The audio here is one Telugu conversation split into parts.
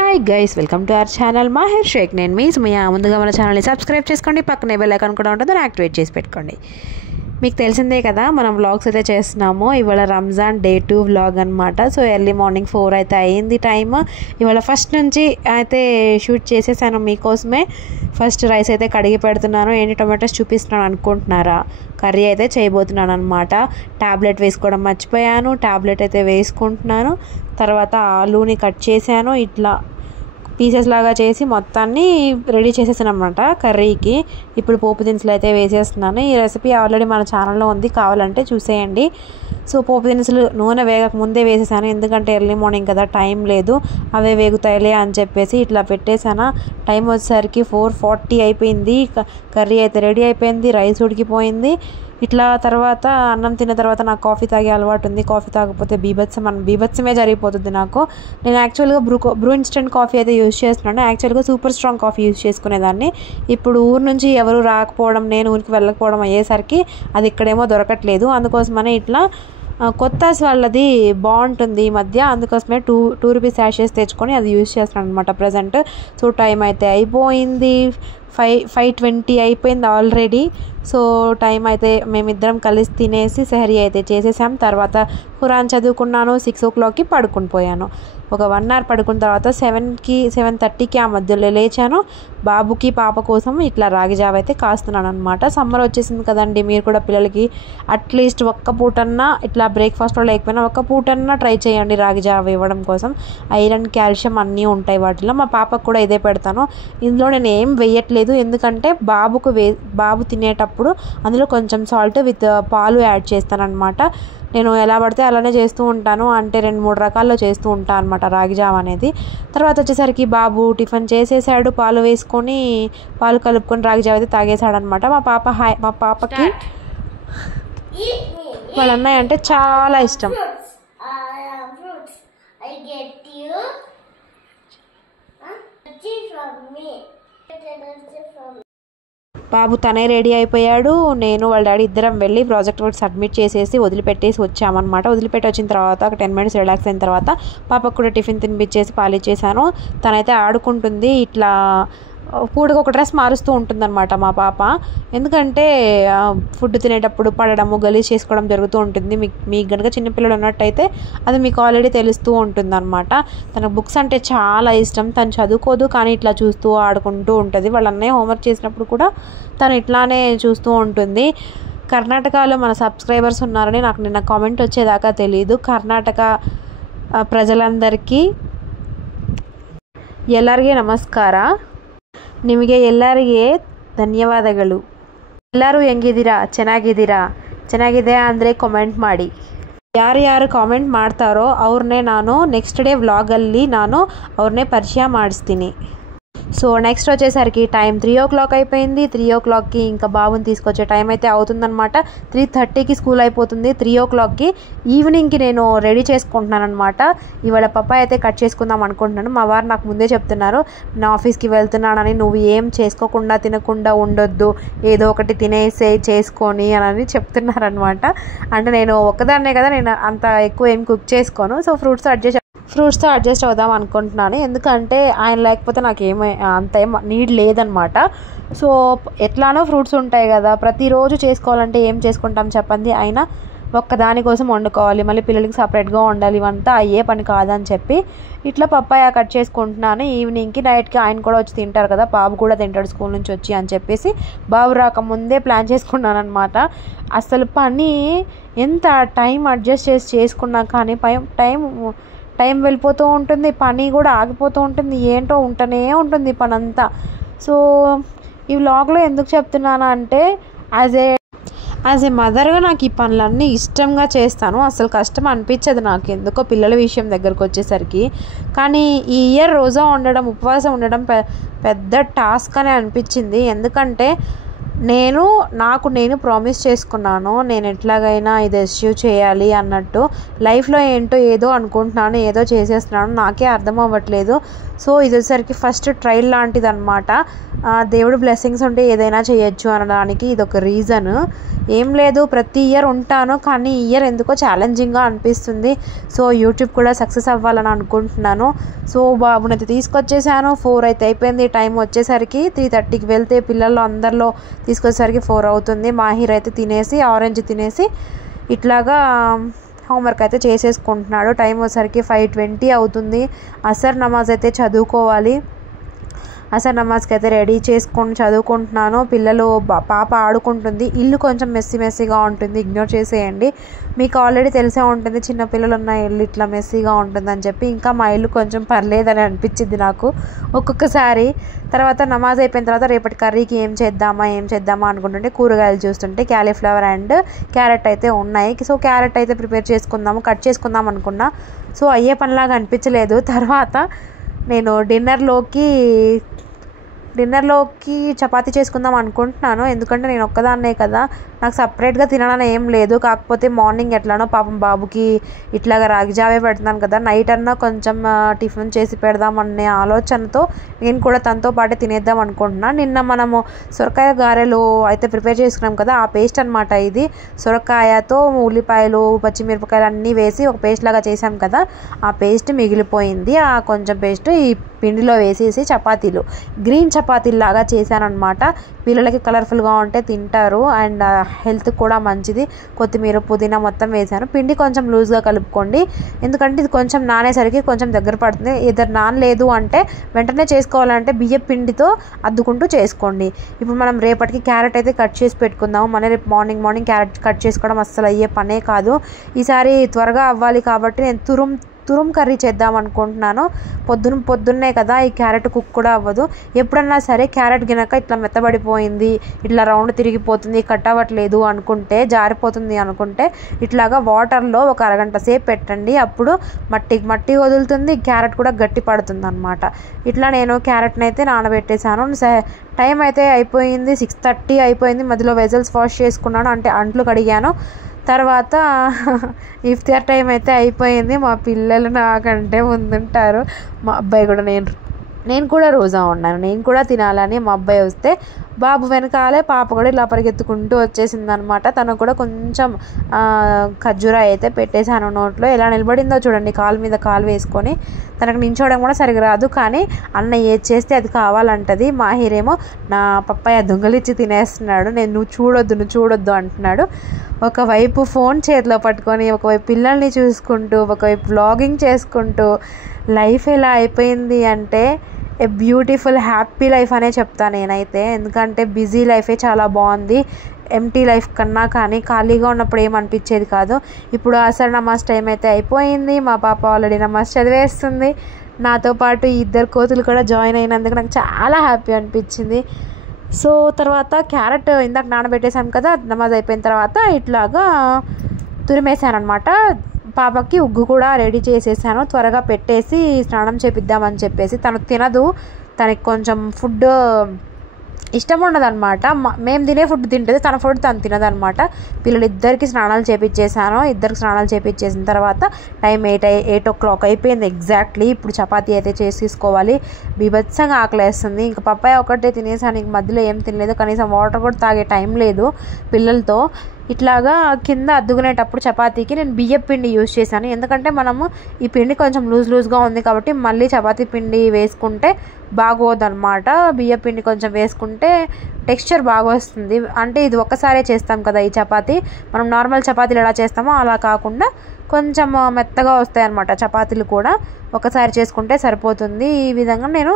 Hi guys, welcome to our channel Mahir Shaikh. నేను మీ సుమయ్య. ముందుగా మన ఛానల్ని సబ్స్క్రైబ్ చేసుకోండి, పక్కనే బెల్ ఐకాన్ కూడా ఉంటుంది, దాన్ని యాక్టివేట్ చేసి పెట్టుకోండి. మీకు తెలిసిందే కదా, మనం వ్లాగ్స్ అయితే చేస్తున్నాము. ఇవాళ రంజాన్ డే 2 వ్లాగ్ అనమాట. సో ఎర్లీ మార్నింగ్ 4 అయితే అయ్యింది టైమ్. ఇవాళ ఫస్ట్ నుంచి అయితే షూట్ చేసేసాను మీకోసమే. ఫస్ట్ రైస్ అయితే కడిగి పెడుతున్నాను. ఏంటి టొమాటోస్ చూపిస్తున్నాను అనుకుంటున్నారా? కర్రీ అయితే చేయబోతున్నాను అనమాట. ట్యాబ్లెట్ వేసుకోవడం మర్చిపోయాను. ట్యాబ్లెట్ అయితే వేసుకుంటున్నాను. తర్వాత ఆలూని కట్ చేశాను, ఇట్లా పీసెస్ లాగా చేసి మొత్తాన్ని రెడీ చేసేసాను అనమాట కర్రీకి. ఇప్పుడు పోపు దినుసులు అయితే వేసేస్తున్నాను. ఈ రెసిపీ ఆల్రెడీ మన ఛానల్లో ఉంది, కావాలంటే చూసేయండి. సో పోపు దినుసులు నూనె వేగక ముందే వేసేసాను, ఎందుకంటే ఎర్లీ మార్నింగ్ కదా, టైం లేదు, అవే వేగుతాయిలే అని చెప్పేసి ఇట్లా పెట్టేశాను. టైం వచ్చేసరికి 4:40 అయిపోయింది. కర్రీ అయితే రెడీ అయిపోయింది, రైస్ ఉడికిపోయింది. ఇట్లా తర్వాత అన్నం తిన్న తర్వాత నాకు కాఫీ తాగే అలవాటు ఉంది. కాఫీ తాగకపోతే బీభత్సమే జరిగిపోతుంది నాకు. నేను యాక్చువల్గా బ్రూ ఇన్స్టెంట్ కాఫీ అయితే యూజ్ చేస్తున్నాను. యాక్చువల్గా సూపర్ స్ట్రాంగ్ కాఫీ యూజ్ చేసుకునేదాన్ని. ఇప్పుడు ఊరు నుంచి ఎవరు రాకపోవడం, నేను ఊరికి వెళ్ళకపోవడం అయ్యేసరికి అది ఇక్కడేమో దొరకట్లేదు. అందుకోసమనే ఇట్లా కొత్తాస్ వాళ్ళది బాగుంటుంది ఈ మధ్య, అందుకోసమే 2 రూపీస్ శాషెస్ తెచ్చుకొని అది యూజ్ చేస్తున్నాను అనమాట ప్రజెంట్. సో టైం అయితే అయిపోయింది, 5:20 అయిపోయింది ఆల్రెడీ. సో టైం అయితే మేమిద్దరం కలిసి తినేసి సెహరీ అయితే చేసేసాం. తర్వాత ఖురాన్ చదువుకున్నాను. 6 o'clockకి పడుకుని పోయాను. ఒక 1 hour పడుకున్న తర్వాత 7:30కి ఆ మధ్యలో లేచాను. బాబుకి పాప కోసం ఇట్లా రాగి జావ అయితే కాస్తున్నాను అనమాట. సమ్మర్ వచ్చేసింది కదండి, మీరు కూడా పిల్లలకి అట్లీస్ట్ ఒక్క పూటన్నా ఇట్లా బ్రేక్ఫాస్ట్లో లేకపోయినా ఒక్క పూటన్నా ట్రై చేయండి రాగి జావ ఇవ్వడం కోసం. ఐరన్, కాల్షియం అన్నీ ఉంటాయి వాటిలో. మా పాపకు కూడా ఇదే పెడతాను. ఇందులో నేను ఏం వేయట్లేదు, ఎందుకంటే బాబు తినేటప్పుడు అందులో కొంచెం సాల్ట్ విత్ పాలు యాడ్ చేస్తాను అనమాట. నేను ఎలా పడితే అలానే చేస్తూ ఉంటాను, అంటే 2-3 రకాల్లో చేస్తూ ఉంటాను అనమాట రాగి జావ అనేది. తర్వాత వచ్చేసరికి బాబు టిఫిన్ చేసేసాడు, పాలు వేసుకొని పాలు కలుపుకొని రాగి జావ అయితే తాగేశాడనమాట. మా పాపకి వాళ్ళ అన్నయ్య అంటే చాలా ఇష్టం. బాబు తనే రెడీ అయిపోయాడు. నేను వాళ్ళ డాడీ ఇద్దరం వెళ్ళి ప్రాజెక్ట్ వర్క్ సబ్మిట్ చేసేసి వదిలిపెట్టేసి వచ్చామన్నమాట. వదిలిపెట్టి వచ్చిన తర్వాత ఒక 10 minutes రిలాక్స్ అయిన తర్వాత పాపకు కూడా టిఫిన్ తినిపించేసి పాలిచ్చేసాను. తనైతే ఆడుకుంటుంది. ఇట్లా పూటకు ఒక డ్రెస్ మారుస్తూ ఉంటుందన్నమాట మా పాప. ఎందుకంటే ఫుడ్ తినేటప్పుడు పడడము, గలీజ్ చేసుకోవడం జరుగుతూ ఉంటుంది. మీకు కనుక చిన్నపిల్లలు ఉన్నట్టయితే అది మీకు ఆల్రెడీ తెలుస్తూ ఉంటుందన్నమాట. తన బుక్స్ అంటే చాలా ఇష్టం. తను చదువుకోదు, కానీ ఇట్లా చూస్తూ ఆడుకుంటూ ఉంటుంది. వాళ్ళ అన్నయ్య హోంవర్క్ చేసినప్పుడు కూడా తను ఇట్లానే చూస్తూ ఉంటుంది. కర్ణాటకలో మన సబ్స్క్రైబర్స్ ఉన్నారని నాకు నిన్న కామెంట్ వచ్చేదాకా తెలియదు. కర్ణాటక ಪ್ರಜలందరికీ ಎಲ್ಲರಿಗೆ ನಮಸ್ಕಾರ. ನಿಮಗೆ ಎಲ್ಲರಿಗೆ ಧನ್ಯವಾದಗಳು. ಎಲ್ಲರೂ ಹೆಂಗಿದ್ದೀರಾ? ಚೆನ್ನಾಗಿದೆ ಅಂದರೆ ಕಾಮೆಂಟ್ ಮಾಡಿ. ಯಾರು ಕಾಮೆಂಟ್ ಮಾಡ್ತಾರೋ ಅವ್ರನ್ನೇ ನಾನು ನೆಕ್ಸ್ಟ್ ಡೇ ವ್ಲಾಗಲ್ಲಿ ಅವ್ರನ್ನೇ ಪರಿಚಯ ಮಾಡಿಸ್ತೀನಿ. సో నెక్స్ట్ వచ్చేసరికి టైం 3 o'clock అయిపోయింది. 3 o'clockకి ఇంకా బాబుని తీసుకొచ్చే టైం అయితే అవుతుందన్నమాట. 3:30కి స్కూల్ అయిపోతుంది. 3 o'clockకి ఈవినింగ్కి నేను రెడీ చేసుకుంటున్నాను అనమాట. ఇవాళ పప్పాయ అయితే కట్ చేసుకుందాం అనుకుంటున్నాను. మా వారు నాకు ముందే చెప్తున్నారు, నేను ఆఫీస్కి వెళ్తున్నానని నువ్వు ఏం చేసుకోకుండా తినకుండా ఉండొద్దు, ఏదో ఒకటి చేసుకొని అని చెప్తున్నారనమాట. అంటే నేను ఒక్కదాన్నే కదా, నేను అంత ఎక్కువ ఏం కుక్ చేసుకోను. సో ఫ్రూట్స్తో అడ్జస్ట్ అవుదాం అనుకుంటున్నాను, ఎందుకంటే ఆయన లేకపోతే నాకు అంత ఏం నీడ్ లేదనమాట. సో ఎట్లానో ఫ్రూట్స్ ఉంటాయి కదా, ప్రతిరోజు చేసుకోవాలంటే ఏం చేసుకుంటాం చెప్పండి. అయినా ఒక్కదానికోసం వండుకోవాలి, మళ్ళీ పిల్లలకి సపరేట్గా వండాలి, ఇవంతా అయ్యే పని కాదని చెప్పి ఇట్లా పప్పాయ కట్ చేసుకుంటున్నాను. ఈవినింగ్కి నైట్కి ఆయన కూడా వచ్చి తింటారు కదా, బాబు కూడా తింటాడు స్కూల్ నుంచి వచ్చి అని చెప్పేసి బాబు రాకముందే ప్లాన్ చేసుకున్నాను అనమాట. అసలు పని ఎంత టైం అడ్జస్ట్ చేసుకున్నా కానీ టైం వెళ్ళిపోతూ ఉంటుంది, పని కూడా ఆగిపోతూ ఉంటుంది, ఏంటో ఉంటూనే ఉంటుంది పని అంతా. సో ఈ వ్లాగ్లో ఎందుకు చెప్తున్నాను అంటే, యాజ్ ఏ మదర్గా నాకు ఈ పనులన్నీ ఇష్టంగా చేస్తాను. అసలు కష్టం అనిపించదు నాకు ఎందుకో పిల్లల విషయం దగ్గరకు వచ్చేసరికి. కానీ ఈ ఇయర్ రోజా ఉండడం, ఉపవాసం ఉండడం పెద్ద టాస్క్ అనే అనిపించింది. ఎందుకంటే నేను ప్రామిస్ చేసుకున్నాను, నేను ఎట్లాగైనా ఇది అచీవ్ చేయాలి అన్నట్టు. లైఫ్లో ఏంటో ఏదో అనుకుంటున్నాను, ఏదో చేసేస్తున్నాను, నాకే అర్థం అవ్వట్లేదు. సో ఇది వచ్చేసరికి ఫస్ట్ ట్రయల్ లాంటిది అనమాట. దేవుడు బ్లెస్సింగ్స్ ఉంటే ఏదైనా చేయొచ్చు అనడానికి ఇదొక రీజన్. ఏం లేదు, ప్రతి ఇయర్ ఉంటాను, కానీ ఈ ఇయర్ ఎందుకో ఛాలెంజింగ్గా అనిపిస్తుంది. సో యూట్యూబ్ కూడా సక్సెస్ అవ్వాలని అనుకుంటున్నాను. సో బాబునైతే తీసుకొచ్చేసాను. 4 అయితే అయిపోయింది. టైం వచ్చేసరికి 3:30కి వెళ్తే పిల్లలు అందరిలో తీసుకొచ్చేసరికి 4 అవుతుంది. మాహిర్ అయితే తినేసి ఆరెంజ్ తినేసి ఇట్లాగా హోంవర్క్ అయితే చేసేసుకుంటున్నాడు. టైం వచ్చేసరికి 5:20 అవుతుంది. అసర్ నమాజ్ అయితే చదువుకోవాలి. అసర్ నమాజ్కి అయితే రెడీ చేసుకొని చదువుకుంటున్నాను. పిల్లలు పాప ఆడుకుంటుంది. ఇల్లు కొంచెం మెస్సీగా ఉంటుంది, ఇగ్నోర్ చేసేయండి. మీకు ఆల్రెడీ తెలిసే ఉంటుంది చిన్నపిల్లలు ఉన్న ఇల్లు ఇట్లా మెస్సీగా ఉంటుందని చెప్పి. ఇంకా మా ఇల్లు కొంచెం పర్లేదని అనిపించింది నాకు ఒక్కొక్కసారి. తర్వాత నమాజ్ అయిపోయిన తర్వాత రేపటి కర్రీకి ఏం చేద్దామా అనుకుంటుంటే కూరగాయలు చూస్తుంటే క్యాలీఫ్లవర్ అండ్ క్యారెట్ అయితే ఉన్నాయి. సో క్యారెట్ అయితే కట్ చేసుకుందాం అనుకున్నా. సో అయ్యే పనిలాగా అనిపించలేదు. తర్వాత నేను డిన్నర్లోకి చపాతీ చేసుకుందాం అనుకుంటున్నాను. ఎందుకంటే నేను ఒక్కదాన్నే కదా, నాకు సపరేట్గా తినడానికి ఏం లేదు. కాకపోతే మార్నింగ్ ఎట్లానో పాపం బాబుకి ఇట్లాగా రాగి జావే పెడుతున్నాను కదా, నైట్ అన్నా కొంచెం టిఫిన్ చేసి పెడదామనే ఆలోచనతో నేను కూడా తనతో పాటే తినేద్దాం అనుకుంటున్నాను. నిన్న మనము సొరకాయ గారెలు అయితే ప్రిపేర్ చేసుకున్నాం కదా, ఆ పేస్ట్ అనమాట ఇది. సొరకాయతో ఉల్లిపాయలు పచ్చిమిరపకాయలు అన్నీ వేసి ఒక పేస్ట్ లాగా చేసాం కదా, ఆ పేస్ట్ మిగిలిపోయింది. ఆ కొంచెం పేస్ట్ ఈ పిండిలో వేసేసి చపాతీలు గ్రీన్ చపాతీలాగా చేశానమాట. పిల్లలకి కలర్ఫుల్గా ఉంటే తింటారు అండ్ హెల్త్ కూడా మంచిది. కొత్తిమీర పుదీనా మొత్తం వేసాను. పిండి కొంచెం లూజ్గా కలుపుకోండి, ఎందుకంటే ఇది కొంచెం నానేసరికి కొంచెం దగ్గర పడుతుంది. ఏదైనా నానలేదు అంటే వెంటనే చేసుకోవాలంటే బియ్యం పిండితో అద్దుకుంటూ చేసుకోండి. ఇప్పుడు మనం రేపటికి క్యారెట్ అయితే కట్ చేసి పెట్టుకుందాము. మన రేపు మార్నింగ్ క్యారెట్ కట్ చేసుకోవడం అస్సలు అయ్యే పనే కాదు. ఈసారి త్వరగా అవ్వాలి కాబట్టి నేను తురుం కర్రీ చేద్దాం అనుకుంటున్నాను. పొద్దున్నే కదా, ఈ క్యారెట్ కుక్ కూడా అవ్వదు. ఎప్పుడన్నా సరే క్యారెట్ గినక ఇట్లా మెత్తబడిపోయింది, ఇట్లా రౌండ్ తిరిగిపోతుంది, కట్ అవ్వట్లేదు అనుకుంటే, జారిపోతుంది అనుకుంటే ఇట్లాగా వాటర్లో ఒక అరగంట సేపు పెట్టండి. అప్పుడు మట్టి వదులుతుంది, క్యారెట్ కూడా గట్టి పడుతుంది అనమాట. ఇట్లా నేను క్యారెట్ని అయితే నానబెట్టేశాను. టైం అయితే అయిపోయింది, 6:30 అయిపోయింది. మధ్యలో వెజల్స్ వాష్ చేసుకున్నాను, అంటే అంట్లు కడిగాను. తర్వాత ఇఫ్తార్ టైం అయితే అయిపోయింది. మా పిల్లలు నాకంటే ముందుంటారు. మా అబ్బాయి కూడా నేను కూడా రోజా ఉన్నాను, నేను కూడా తినాలని మా అబ్బాయి వస్తే బాబు వెనకాలే పాప కూడా ఇలా పరిగెత్తుకుంటూ వచ్చేసింది అనమాట. తనకు కూడా కొంచెం ఖర్జూరా అయితే పెట్టేశాను నోట్లో. ఎలా నిలబడిందో చూడండి, కాలు మీద కాలు వేసుకొని. తనకు నించోవడం కూడా సరిగా రాదు, కానీ అన్న ఏది చేస్తే అది కావాలంటది. మాహిరేమో నా పప్పాయ దొంగలిచ్చి తినేస్తున్నాడు. నువ్వు చూడొద్దు అంటున్నాడు. ఒకవైపు ఫోన్ చేతిలో పట్టుకొని, ఒకవైపు పిల్లల్ని చూసుకుంటూ, ఒకవైపు వ్లాగింగ్ చేసుకుంటూ లైఫ్ ఎలా అయిపోయింది అంటే ఏ బ్యూటిఫుల్ హ్యాపీ లైఫ్ అనే చెప్తాను నేనైతే. ఎందుకంటే బిజీ లైఫే చాలా బాగుంది. ఎంటీ లైఫ్ కన్నా కానీ ఖాళీగా ఉన్నప్పుడు ఏమనిపించేది కాదు. ఇప్పుడు అసలు నమాజ్ టైం అయితే అయిపోయింది. మా పాప ఆల్రెడీ నమాజ్ చదివేస్తుంది. నాతో పాటు 2 కోతులు కూడా జాయిన్ అయినందుకు నాకు చాలా హ్యాపీ అనిపించింది. సో తర్వాత క్యారెట్ ఇందాక నానబెట్టేసాం కదా, నమాజ్ అయిపోయిన తర్వాత ఇట్లాగా తురిమేశాను అనమాట. పాపకి ఉగ్గు కూడా రెడీ చేసేసాను. త్వరగా పెట్టేసి స్నానం చేపిద్దామని చెప్పేసి. తను తినదు, తనకి కొంచెం ఫుడ్ ఇష్టం ఉండదన్నమాట. మేము తినే ఫుడ్ తింటుంది, తన ఫుడ్ తను తినదనమాట. పిల్లలిద్దరికి స్నానాలు చేపించేసాను. ఇద్దరికి స్నానాలు చేపించేసిన తర్వాత టైం 8 o'clock అయిపోయింది ఎగ్జాక్ట్లీ. ఇప్పుడు చపాతీ అయితే చేసేసుకోవాలి. బీభత్సంగా ఆకలేస్తుంది. ఇంకా పప్పాయ ఒకటే తినేసాను, ఇంక మధ్యలో ఏం తినలేదు. కనీసం వాటర్ కూడా తాగే టైం లేదు పిల్లలతో. ఇట్లాగా కింద అద్దుకునేటప్పుడు చపాతీకి నేను బియ్యం పిండి యూజ్ చేశాను. ఎందుకంటే మనము ఈ పిండి కొంచెం లూజ్గా ఉంది కాబట్టి మళ్ళీ చపాతీ పిండి వేసుకుంటే బాగోదన్నమాట. బియ్యం పిండి కొంచెం వేసుకుంటే టెక్స్చర్ బాగా వస్తుంది. అంటే ఇది ఒక్కసారే చేస్తాం కదా ఈ చపాతీ, మనం నార్మల్ చపాతీలు ఎలా చేస్తామో అలా కాకుండా కొంచెం మెత్తగా వస్తాయి అన్నమాట చపాతీలు కూడా. ఒకసారి చేసుకుంటే సరిపోతుంది. ఈ విధంగా నేను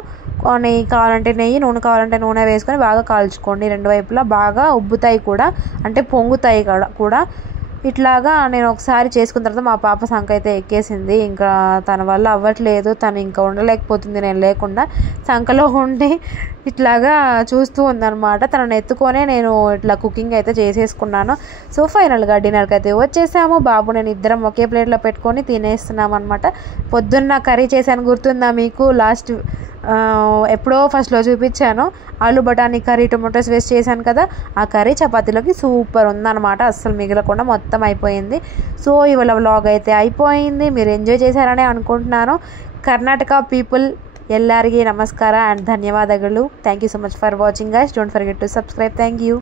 నెయ్యి కావాలంటే నెయ్యి, నూనె కావాలంటే నూనె వేసుకొని బాగా కాల్చుకోండి. 2 వైపులా బాగా ఉబ్బుతాయి కూడా, అంటే పొంగుతాయి కూడా. ఇట్లాగా నేను ఒకసారి చేసుకున్న తర్వాత మా పాప సంక అయితే ఎక్కేసింది. ఇంకా తన వల్ల అవ్వట్లేదు, తను ఇంకా ఉండలేకపోతుంది నేను లేకుండా. సంకలో ఉండి ఇట్లాగా చూస్తూ ఉందన్నమాట. తనను ఎత్తుకొనే నేను ఇట్లా కుకింగ్ అయితే చేసేసుకున్నాను. సో ఫైనల్గా డిన్నర్కి అయితే వచ్చేసాము. బాబు నేను ఇద్దరం ఒకే ప్లేట్లో పెట్టుకొని తినేస్తున్నాం అనమాట. పొద్దున్న కర్రీ చేశాను, గుర్తుందా మీకు? ఎప్పుడో ఫస్ట్లో చూపించాను. ఆలు బఠానీ కర్రీ టొమాటోస్ వేస్ట్ చేశాను కదా, ఆ కర్రీ చపాతీలోకి సూపర్ ఉందన్నమాట. అస్సలు మిగలకుండా మొత్తం అయిపోయింది. సో ఇవాళ వ్లాగ్ అయితే అయిపోయింది. మీరు ఎంజాయ్ చేశారని అనుకుంటున్నాను. కర్ణాటక పీపుల్ ಎಲ್ಲರಿಗೆ ನಮಸ್ಕಾರ ಆ್ಯಂಡ್ ಧನ್ಯವಾದಗಳು. Thank you so much for watching guys. Don't forget to subscribe. Thank you.